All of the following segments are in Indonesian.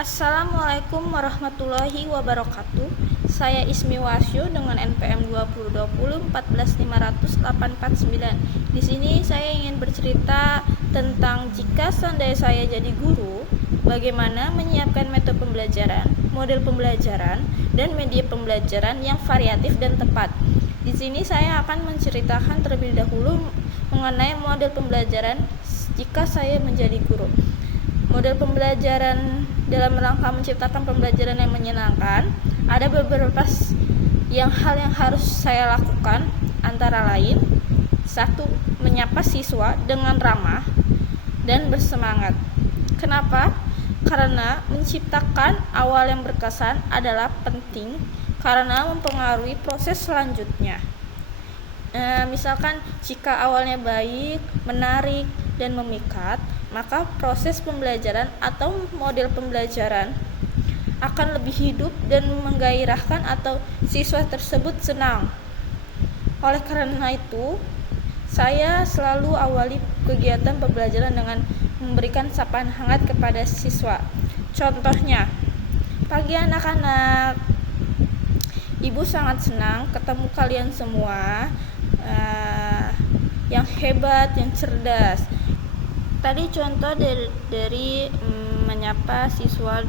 Assalamualaikum warahmatullahi wabarakatuh. Saya Ismi Wasyo dengan NPM 2020 14500 849. Di sini saya ingin bercerita tentang jika seandainya saya jadi guru, bagaimana menyiapkan metode pembelajaran, model pembelajaran, dan media pembelajaran yang variatif dan tepat. Di sini saya akan menceritakan terlebih dahulu mengenai model pembelajaran jika saya menjadi guru. Model pembelajaran dalam rangka menciptakan pembelajaran yang menyenangkan, ada beberapa hal yang harus saya lakukan, antara lain: 1. Menyapa siswa dengan ramah dan bersemangat. Kenapa? Karena menciptakan awal yang berkesan adalah penting karena mempengaruhi proses selanjutnya. Misalkan jika awalnya baik, menarik, dan memikat, maka proses pembelajaran atau model pembelajaran akan lebih hidup dan menggairahkan atau siswa tersebut senang. Oleh karena itu, saya selalu awali kegiatan pembelajaran dengan memberikan sapaan hangat kepada siswa. Contohnya, pagi anak-anak, Ibu sangat senang ketemu kalian semua, yang hebat, yang cerdas. Tadi contoh dari menyapa siswa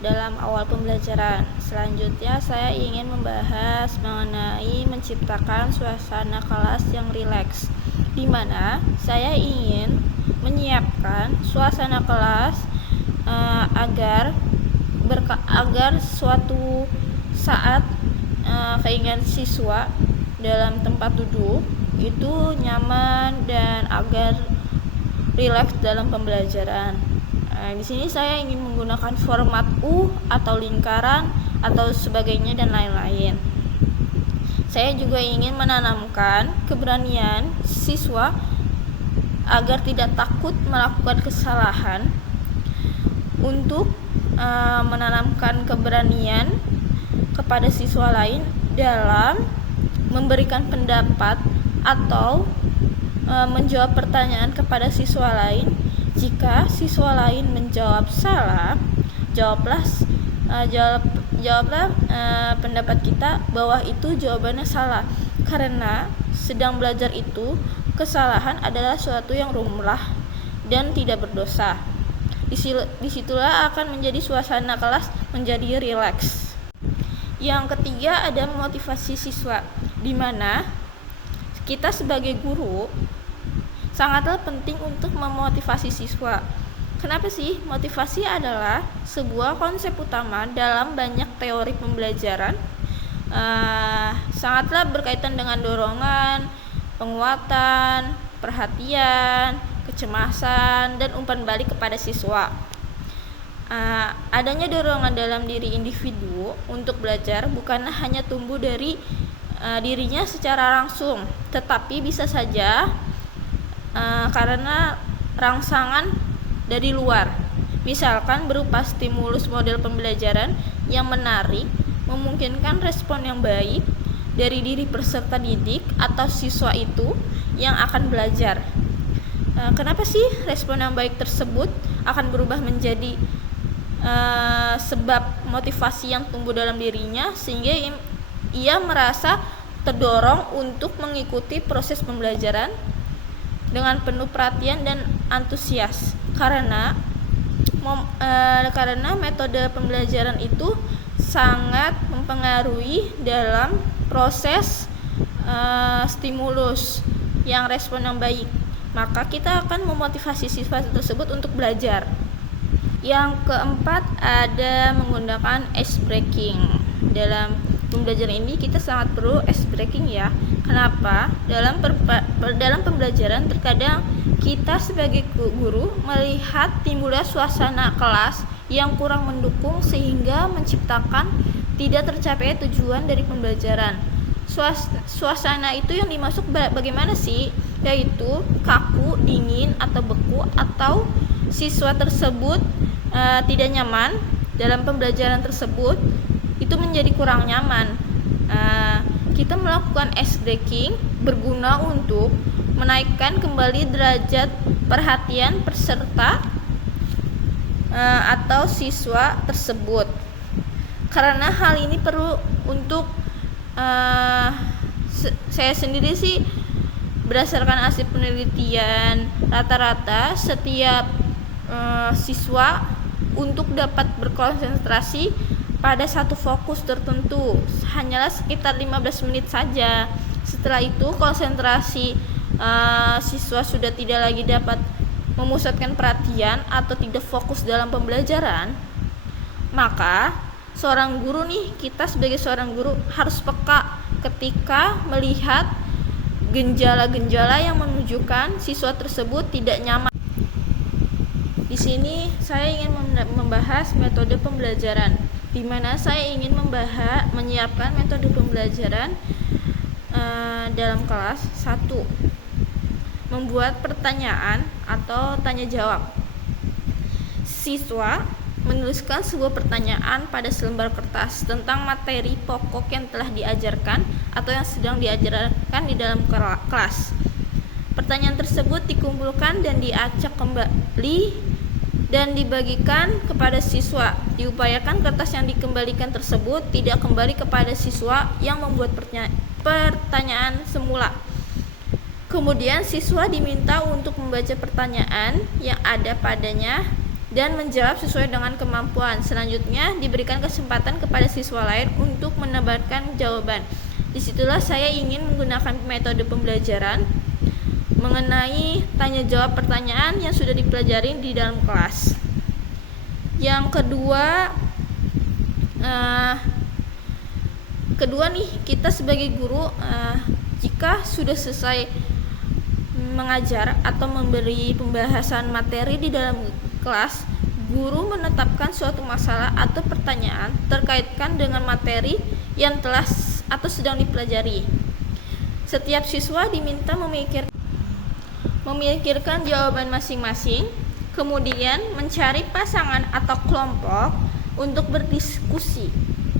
dalam awal pembelajaran. Selanjutnya saya ingin membahas mengenai menciptakan suasana kelas yang rileks, di mana saya ingin menyiapkan suasana kelas agar suatu saat keinginan siswa dalam tempat duduk itu nyaman dan agar rileks dalam pembelajaran. Di sini saya ingin menggunakan format U atau lingkaran atau sebagainya dan lain-lain. Saya juga ingin menanamkan keberanian siswa agar tidak takut melakukan kesalahan. Untuk menanamkan keberanian kepada siswa lain dalam memberikan pendapat atau menjawab pertanyaan kepada siswa lain. Jika siswa lain menjawab salah, jawablah pendapat kita bahwa itu jawabannya salah, karena sedang belajar itu kesalahan adalah suatu yang lumrah dan tidak berdosa. Disitulah akan menjadi suasana kelas menjadi rileks. Yang ketiga ada motivasi siswa, di mana kita sebagai guru sangatlah penting untuk memotivasi siswa. Kenapa sih? Motivasi adalah sebuah konsep utama dalam banyak teori pembelajaran. Sangatlah berkaitan dengan dorongan, penguatan, perhatian, kecemasan, dan umpan balik kepada siswa. Adanya dorongan dalam diri individu untuk belajar bukan hanya tumbuh dari dirinya secara langsung, tetapi bisa saja karena rangsangan dari luar, misalkan berupa stimulus model pembelajaran yang menarik, memungkinkan respon yang baik dari diri peserta didik atau siswa itu yang akan belajar. Kenapa sih respon yang baik tersebut akan berubah menjadi sebab motivasi yang tumbuh dalam dirinya, sehingga ia merasa terdorong untuk mengikuti proses pembelajaran dengan penuh perhatian dan antusias, karena metode pembelajaran itu sangat mempengaruhi dalam proses stimulus yang respon yang baik. Maka kita akan memotivasi siswa tersebut untuk belajar. Yang keempat ada menggunakan ice breaking. Dalam pembelajaran ini kita sangat perlu ice breaking ya. Kenapa? Dalam pembelajaran terkadang kita sebagai guru melihat timbulnya suasana kelas yang kurang mendukung sehingga menciptakan tidak tercapai tujuan dari pembelajaran. Suasana itu yang dimaksud bagaimana sih? Yaitu kaku, dingin, atau beku, atau siswa tersebut tidak nyaman dalam pembelajaran tersebut, itu menjadi kurang nyaman. Kita melakukan ice breaking berguna untuk menaikkan kembali derajat perhatian peserta atau siswa tersebut. Karena hal ini perlu untuk saya sendiri sih, berdasarkan hasil penelitian, rata-rata setiap siswa untuk dapat berkonsentrasi pada satu fokus tertentu hanyalah sekitar 15 menit saja. Setelah itu konsentrasi siswa sudah tidak lagi dapat memusatkan perhatian atau tidak fokus dalam pembelajaran, maka seorang guru kita sebagai seorang guru harus peka ketika melihat gejala-gejala yang menunjukkan siswa tersebut tidak nyaman. Di sini saya ingin membahas metode pembelajaran, di mana saya ingin menyiapkan metode pembelajaran dalam kelas. 1. Membuat pertanyaan atau tanya jawab. Siswa menuliskan sebuah pertanyaan pada selembar kertas tentang materi pokok yang telah diajarkan atau yang sedang diajarkan di dalam kelas. Pertanyaan tersebut dikumpulkan dan diacak kembali dan dibagikan kepada siswa. Diupayakan kertas yang dikembalikan tersebut tidak kembali kepada siswa yang membuat pertanyaan semula. Kemudian siswa diminta untuk membaca pertanyaan yang ada padanya dan menjawab sesuai dengan kemampuan. Selanjutnya diberikan kesempatan kepada siswa lain untuk menambahkan jawaban. Disitulah saya ingin menggunakan metode pembelajaran mengenai tanya jawab pertanyaan yang sudah dipelajari di dalam kelas. Yang kedua kita sebagai guru, jika sudah selesai mengajar atau memberi pembahasan materi di dalam kelas, guru menetapkan suatu masalah atau pertanyaan terkaitkan dengan materi yang telah atau sedang dipelajari. Setiap siswa diminta memikirkan jawaban masing-masing, kemudian mencari pasangan atau kelompok untuk berdiskusi.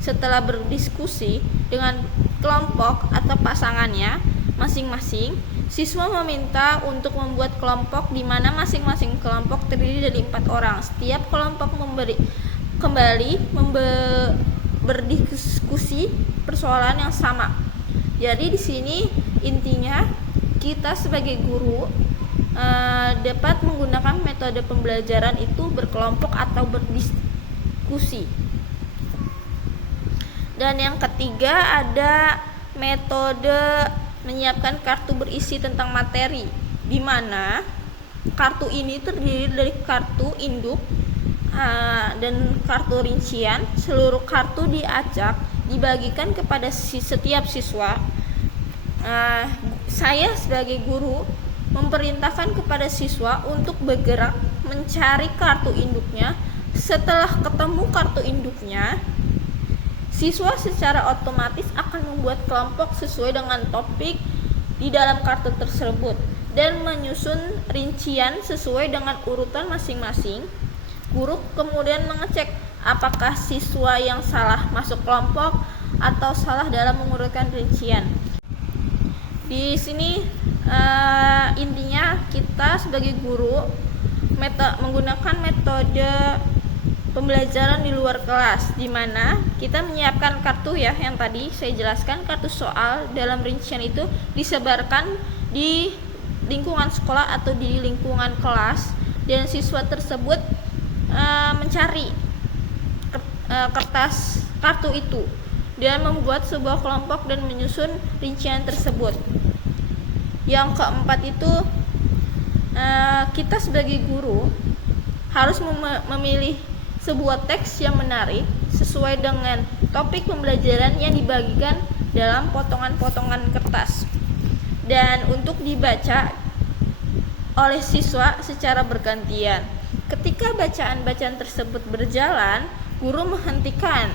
Setelah berdiskusi dengan kelompok atau pasangannya masing-masing, siswa meminta untuk membuat kelompok di mana masing-masing kelompok terdiri dari 4 orang. Setiap kelompok kembali berdiskusi persoalan yang sama. Jadi di sini intinya kita sebagai guru dapat menggunakan metode pembelajaran itu berkelompok atau berdiskusi. Dan yang ketiga ada metode menyiapkan kartu berisi tentang materi, di mana kartu ini terdiri dari kartu induk dan kartu rincian. Seluruh kartu diacak, dibagikan kepada setiap siswa. Saya sebagai guru memerintahkan kepada siswa untuk bergerak mencari kartu induknya. Setelah ketemu kartu induknya, siswa secara otomatis akan membuat kelompok sesuai dengan topik di dalam kartu tersebut dan menyusun rincian sesuai dengan urutan masing-masing. Guru kemudian mengecek apakah siswa yang salah masuk kelompok atau salah dalam mengurutkan rincian. Di sini intinya kita sebagai guru menggunakan metode pembelajaran di luar kelas, di mana kita menyiapkan kartu yang tadi saya jelaskan, kartu soal dalam rincian itu disebarkan di lingkungan sekolah atau di lingkungan kelas, dan siswa tersebut mencari kertas kartu itu dan membuat sebuah kelompok dan menyusun rincian tersebut. Yang keempat itu kita sebagai guru harus memilih sebuah teks yang menarik sesuai dengan topik pembelajaran yang dibagikan dalam potongan-potongan kertas dan untuk dibaca oleh siswa secara bergantian. Ketika bacaan-bacaan tersebut berjalan, guru menghentikan.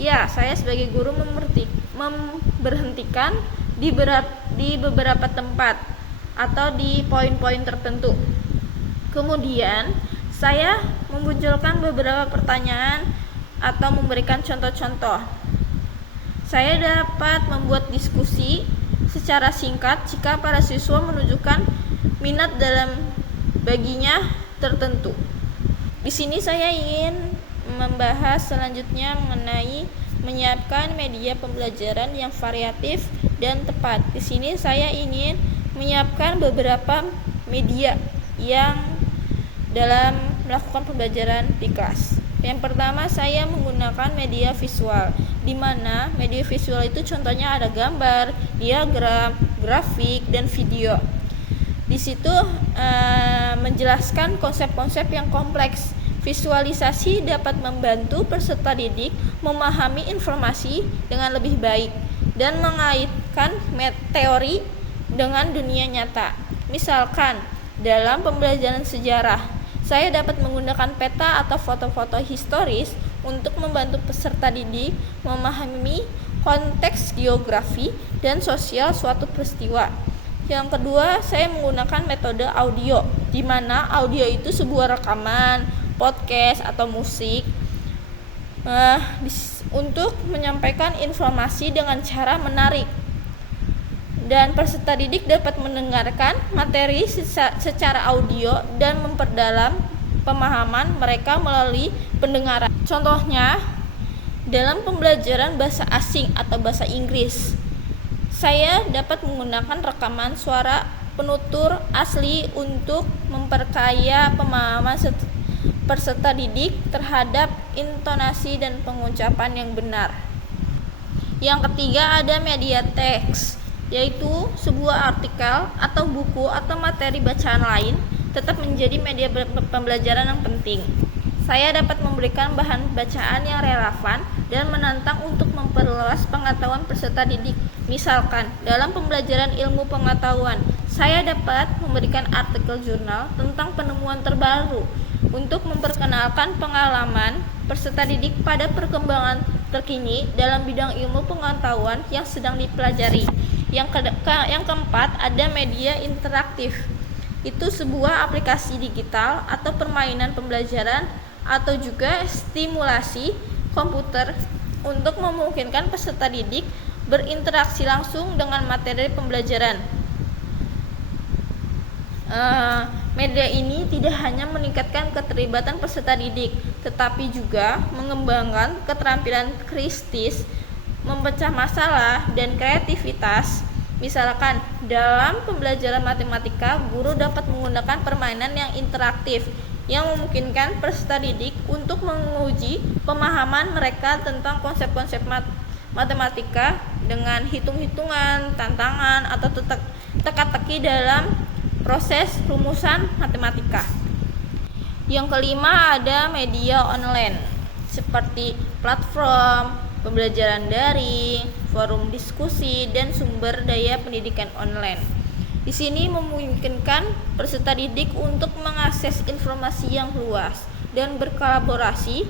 Ya, saya sebagai guru memberhentikan di beberapa tempat atau di poin-poin tertentu. Kemudian saya memunculkan beberapa pertanyaan atau memberikan contoh-contoh. Saya dapat membuat diskusi secara singkat jika para siswa menunjukkan minat dalam baginya tertentu. Di sini saya ingin membahas selanjutnya mengenai menyiapkan media pembelajaran yang variatif dan tepat. Di sini saya ingin menyiapkan beberapa media yang dalam melakukan pembelajaran di kelas. Yang pertama, saya menggunakan media visual, di mana media visual itu contohnya ada gambar, diagram, grafik, dan video. Di situ menjelaskan konsep-konsep yang kompleks. Visualisasi dapat membantu peserta didik memahami informasi dengan lebih baik dan mengaitkan teori dengan dunia nyata. Misalkan, dalam pembelajaran sejarah, saya dapat menggunakan peta atau foto-foto historis untuk membantu peserta didik memahami konteks geografi dan sosial suatu peristiwa. Yang kedua, saya menggunakan metode audio, di mana audio itu sebuah rekaman, podcast, atau musik untuk menyampaikan informasi dengan cara menarik. Dan peserta didik dapat mendengarkan materi secara audio dan memperdalam pemahaman mereka melalui pendengaran. Contohnya, dalam pembelajaran bahasa asing atau bahasa Inggris, saya dapat menggunakan rekaman suara penutur asli untuk memperkaya pemahaman peserta didik terhadap intonasi dan pengucapan yang benar. Yang ketiga, ada media teks, yaitu sebuah artikel atau buku atau materi bacaan lain tetap menjadi media pembelajaran yang penting. Saya dapat memberikan bahan bacaan yang relevan dan menantang untuk memperluas pengetahuan peserta didik. Misalkan, dalam pembelajaran ilmu pengetahuan, saya dapat memberikan artikel jurnal tentang penemuan terbaru untuk memperkenalkan pengalaman peserta didik pada perkembangan terkini dalam bidang ilmu pengetahuan yang sedang dipelajari. Yang keempat, ada media interaktif. Itu sebuah aplikasi digital atau permainan pembelajaran atau juga stimulasi komputer untuk memungkinkan peserta didik berinteraksi langsung dengan materi pembelajaran. Media ini tidak hanya meningkatkan keterlibatan peserta didik, tetapi juga mengembangkan keterampilan kritis, memecah masalah, dan kreativitas. Misalkan, dalam pembelajaran matematika, guru dapat menggunakan permainan yang interaktif yang memungkinkan peserta didik untuk menguji pemahaman mereka tentang konsep-konsep matematika dengan hitung-hitungan, tantangan, atau teka-teki dalam proses rumusan matematika. Yang kelima, ada media online seperti platform pembelajaran daring, forum diskusi, dan sumber daya pendidikan online. Di sini memungkinkan peserta didik untuk mengakses informasi yang luas dan berkolaborasi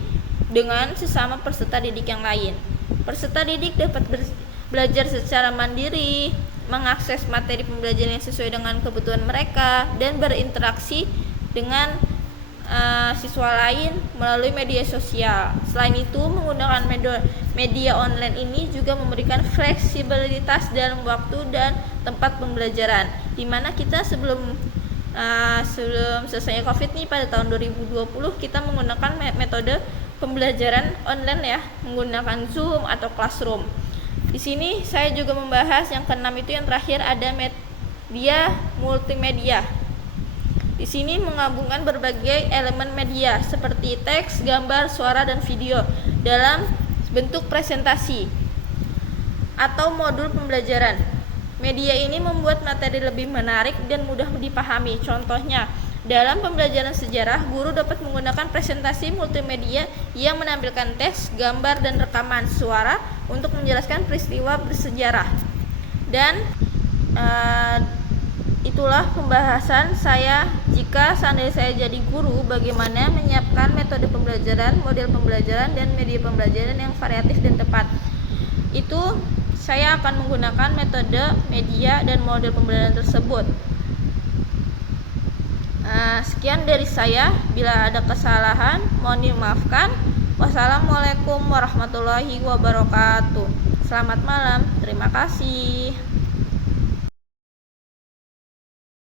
dengan sesama peserta didik yang lain. Peserta didik dapat belajar secara mandiri, mengakses materi pembelajaran yang sesuai dengan kebutuhan mereka, dan berinteraksi dengan siswa lain melalui media sosial. Selain itu, menggunakan media online ini juga memberikan fleksibilitas dalam waktu dan tempat pembelajaran, di mana kita sebelum selesai COVID nih pada tahun 2020 kita menggunakan metode pembelajaran online ya, menggunakan Zoom atau Classroom. Di sini saya juga membahas yang keenam itu, yang terakhir, ada media multimedia. Di sini menggabungkan berbagai elemen media seperti teks, gambar, suara, dan video dalam bentuk presentasi atau modul pembelajaran. Media ini membuat materi lebih menarik dan mudah dipahami. Contohnya, dalam pembelajaran sejarah, guru dapat menggunakan presentasi multimedia yang menampilkan teks, gambar, dan rekaman suara untuk menjelaskan peristiwa bersejarah. Dan itulah pembahasan saya jika seandainya saya jadi guru, bagaimana menyiapkan metode pembelajaran, model pembelajaran, dan media pembelajaran yang variatif dan tepat. Itu saya akan menggunakan metode, media, dan model pembelajaran tersebut. Sekian dari saya. Bila ada kesalahan, mohon dimaafkan. Wassalamualaikum warahmatullahi wabarakatuh. Selamat malam. Terima kasih.